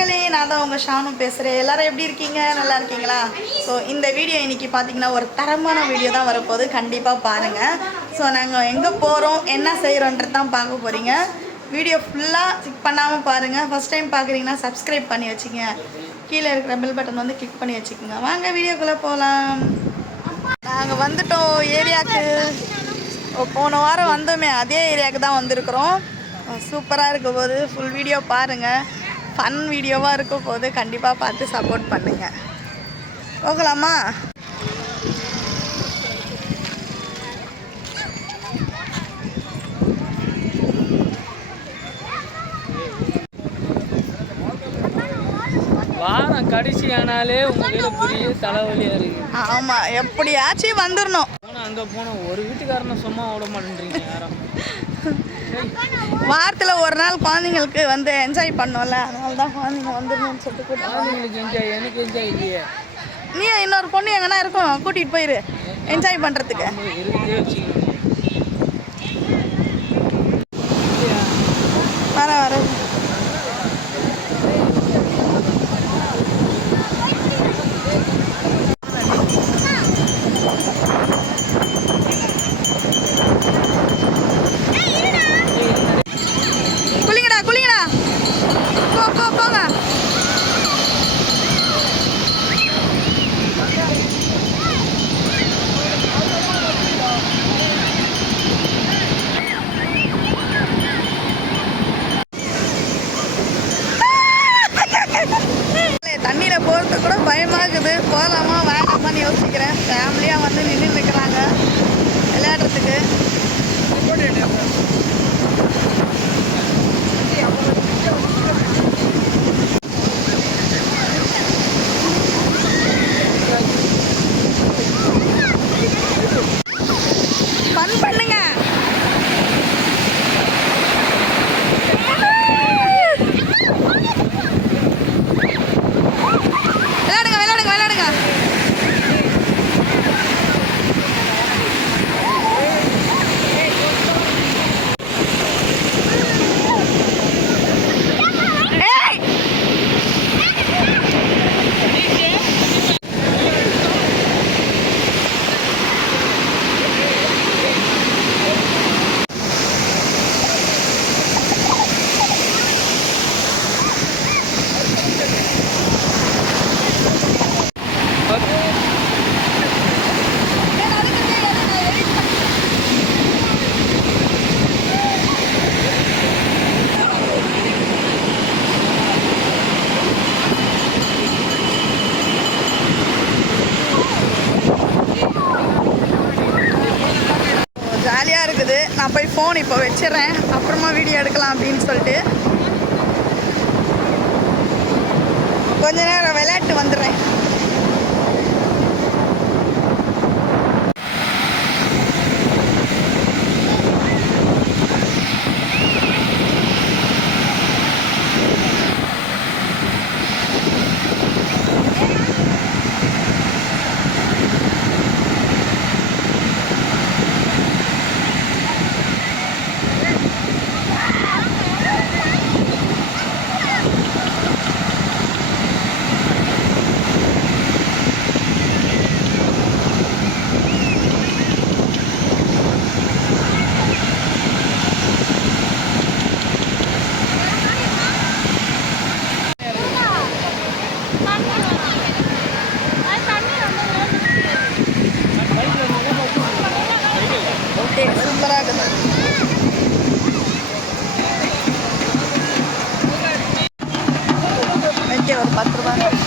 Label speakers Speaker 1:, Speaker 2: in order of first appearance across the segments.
Speaker 1: மக்களே நான் தான் உங்கள் ஷானும் பேசுகிறேன் எல்லாரும் எப்படி இருக்கீங்க நல்லா இருக்கீங்களா ஸோ இந்த வீடியோ இன்றைக்கி பார்த்தீங்கன்னா ஒரு தரமான வீடியோ தான் வரப்போகுது கண்டிப்பாக பாருங்கள் ஸோ நாங்கள் எங்கே போகிறோம் என்ன செய்கிறோன்றது தான் பார்க்க போகிறீங்க வீடியோ ஃபுல்லாக கிளிக் பண்ணாமல் பாருங்கள் ஃபஸ்ட் டைம் பார்க்குறீங்கன்னா சப்ஸ்கிரைப் பண்ணி வச்சுக்கோங்க கீழே இருக்கிற பெல் பட்டன் வந்து கிளிக் பண்ணி வச்சுக்கோங்க வாங்க வீடியோக்குள்ளே போகலாம் நாங்கள் வந்துட்டோம் ஏரியாவுக்கு போன வாரம் வந்தோமே அதே ஏரியாவுக்கு தான் வந்திருக்கிறோம் சூப்பராக இருக்கும் போது ஃபுல் வீடியோ பாருங்கள் ஃபன் வீடியோவாக இருக்கும் போது கண்டிப்பாக பார்த்து சப்போர்ட் பண்ணுங்கள் போகலாமா
Speaker 2: வாரம் கடைசி ஆனாலே உங்களுக்கு பெரிய
Speaker 1: தலைவலியா இருக்கு ஆமா எப்படியாச்சும் வந்துடணும்
Speaker 2: அங்க போனோம் ஒரு வீட்டுக்காரன சும்மா விட மாட்டேன்றீங்க யாரும்
Speaker 1: வாரத்தில் ஒரு நாள் குழந்தைங்களுக்கு வந்து என்ஜாய் பண்ணோம்ல அதனால தான்
Speaker 2: குழந்தைங்க வந்துடணும்னு சொல்லிட்டு
Speaker 1: நீ இன்னொரு பொண்ணு எங்கன்னா இருக்கும் கூட்டிகிட்டு போயிரு என்ஜாய் பண்ணுறதுக்கு купила ஜாலியாக இருக்குது நான் போய் ஃபோன் இப்போ வச்சிடறேன் அப்புறமா வீடியோ எடுக்கலாம் அப்படின்னு சொல்லிட்டு கொஞ்ச நேரம் விளையாட்டு வந்துடுறேன் cuatro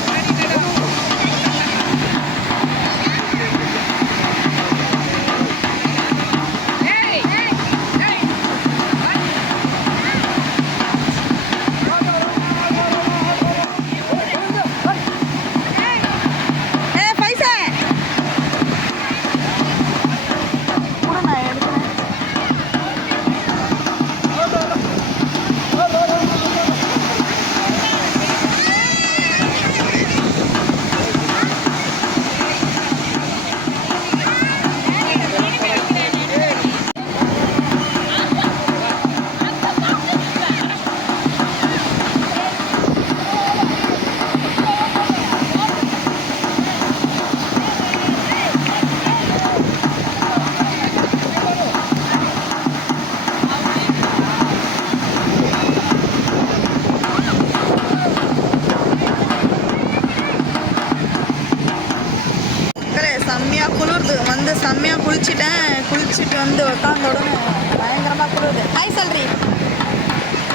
Speaker 1: பொறுமையாக குளிச்சுட்டேன் குளிச்சுட்டு வந்து உட்காந்து உடனே பயங்கரமாக குளிருது ஹாய் சொல்றி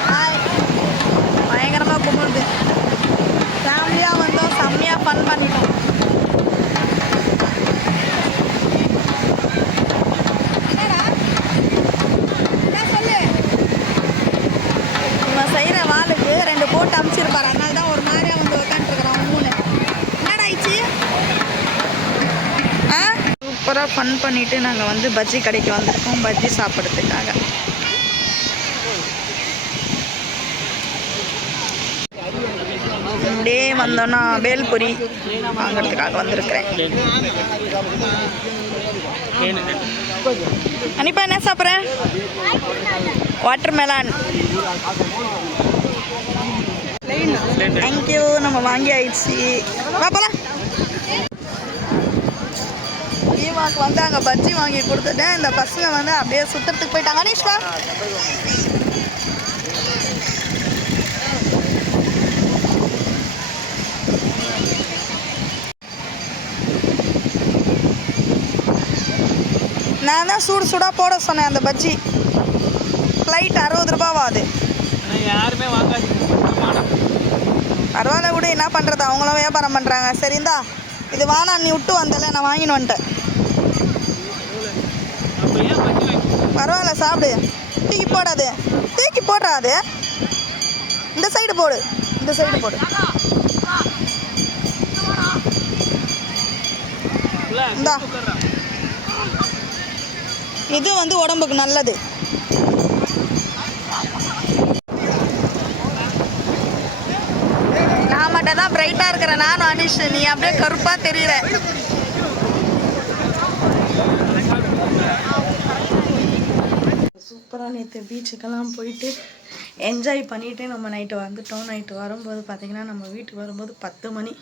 Speaker 1: ஹாய் பயங்கரமாக குளிருது ஃபேமிலியாக வந்தோம் செம்மையாக ஃபன் பண்ணிட்டோம் ஃபன் பண்ணிவிட்டு நாங்கள் வந்து பஜ்ஜி கடைக்கு வந்திருக்கோம் பஜ்ஜி சாப்பிட்றதுக்காக அப்படியே வந்தோன்னா வேல்பொரி வாங்கிறதுக்காக வந்திருக்கிறேன் அனிப்பா என்ன சாப்பிட்ற வாட்டர் மெலான் தேங்க்யூ நம்ம வாங்கி ஆயிடுச்சு பாப்பலாம் அம்மாவுக்கு வந்து அங்கே பஜ்ஜி வாங்கி கொடுத்துட்டேன் இந்த பசங்க வந்து அப்படியே சுற்றுறதுக்கு போயிட்டாங்க அனீஷ்வா நான் தான் சூடு சூடாக போட சொன்னேன் அந்த பஜ்ஜி ஃப்ளைட் அறுபது ரூபாவா அது யாருமே பரவாயில்ல கூட என்ன பண்ணுறது அவங்களும் வியாபாரம் பண்ணுறாங்க சரிந்தா இது வானா நீ விட்டு வந்தல நான் வாங்கின்னு வந்துட்டேன் பரவாயில்ல சாப்பிடு தூக்கி போடாது தூக்கி போடுறாது இந்த சைடு போடு இந்த சைடு போடு இது வந்து உடம்புக்கு நல்லது நான் மட்டும் தான் பிரைட்டாக இருக்கிறேன் நானும் அனிஷ் நீ அப்படியே கருப்பாக தெரியல அப்புறம் நேற்று பீச்சுக்கெல்லாம் போயிட்டு என்ஜாய் பண்ணிவிட்டு நம்ம நைட்டு வந்துட்டோம் நைட்டு வரும்போது பார்த்திங்கன்னா நம்ம வீட்டுக்கு வரும்போது பத்து மணி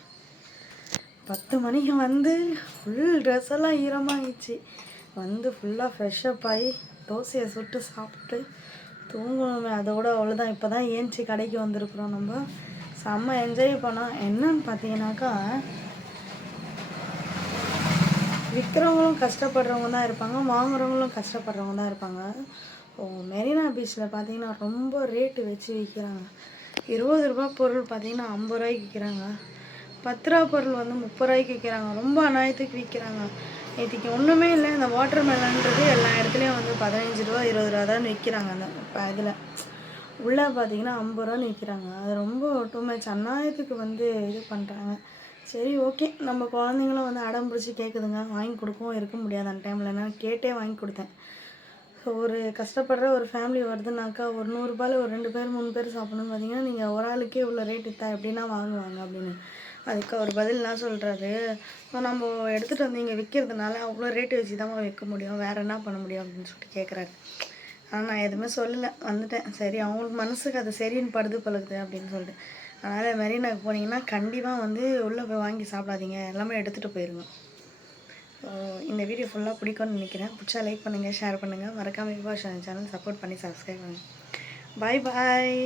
Speaker 1: பத்து மணிக்கு வந்து ஃபுல் ட்ரெஸ் எல்லாம் ஈரமாகிடுச்சு வந்து ஃபுல்லாக ஃப்ரெஷ்ஷப் ஆகி தோசையை சுட்டு சாப்பிட்டு தூங்கணுமே அதோட அவ்வளோதான் இப்போ தான் ஏஞ்சி கடைக்கு வந்திருக்குறோம் நம்ம செம்ம என்ஜாய் பண்ணோம் என்னன்னு பார்த்தீங்கன்னாக்கா விற்கிறவங்களும் கஷ்டப்படுறவங்க தான் இருப்பாங்க வாங்குறவங்களும் கஷ்டப்படுறவங்க தான் இருப்பாங்க மெரினா பீச்சில் பார்த்தீங்கன்னா ரொம்ப ரேட்டு வச்சு விற்கிறாங்க இருபது ரூபா பொருள் பார்த்தீங்கன்னா ஐம்பது ரூபாய்க்கு விற்கிறாங்க பத்து ரூபா பொருள் வந்து முப்பது ரூபாய்க்கு விற்கிறாங்க ரொம்ப அநாயத்துக்கு விற்கிறாங்க நேற்றுக்கு ஒன்றுமே இல்லை இந்த வாட்டர் மெலன்றது எல்லா இடத்துலையும் வந்து பதினஞ்சு ரூபா இருபது ரூபா தான் விற்கிறாங்க அந்த இப்போ இதில் உள்ளே பார்த்தீங்கன்னா ஐம்பது ரூபா விற்கிறாங்க அது ரொம்ப டூ மச் அநாயத்துக்கு வந்து இது பண்ணுறாங்க சரி ஓகே நம்ம குழந்தைங்களும் வந்து அடம் பிடிச்சி கேட்குதுங்க வாங்கி கொடுக்கவும் இருக்க முடியாது அந்த டைமில் நான் கேட்டே வாங்கி கொடுத்தேன் இப்போ ஒரு கஷ்டப்படுற ஒரு ஃபேமிலி வருதுனாக்கா ஒரு நூறுரூபாயில் ஒரு ரெண்டு பேர் மூணு பேர் சாப்பிடணும்னு பார்த்தீங்கன்னா நீங்கள் ஒரு ஆளுக்கே இவ்வளோ ரேட் இத்தா எப்படின்னா வாங்குவாங்க அப்படின்னு அதுக்கு அவர் பதிலாம் சொல்கிறாரு நம்ம எடுத்துகிட்டு வந்து இங்கே விற்கிறதுனால அவ்வளோ ரேட்டு வச்சு தான் விற்க முடியும் வேறு என்ன பண்ண முடியும் அப்படின்னு சொல்லிட்டு கேட்குறாரு ஆனால் நான் எதுவுமே சொல்லலை வந்துட்டேன் சரி அவங்களுக்கு மனசுக்கு அது சரின்னு படுது பழகுது அப்படின்னு சொல்லிட்டு அதனால் மெரினாக்கு போனீங்கன்னா கண்டிப்பாக வந்து உள்ளே போய் வாங்கி சாப்பிடாதீங்க எல்லாமே எடுத்துகிட்டு போயிருங்க இந்த வீடியோ ஃபுல்லாக பிடிக்கும்னு நினைக்கிறேன் பிடிச்சா லைக் பண்ணுங்கள் ஷேர் பண்ணுங்கள் மறக்காமல் விபாஷன் சேனல் சப்போர்ட் பண்ணி சப்ஸ்கிரைப் பண்ணுங்கள் பாய் பாய்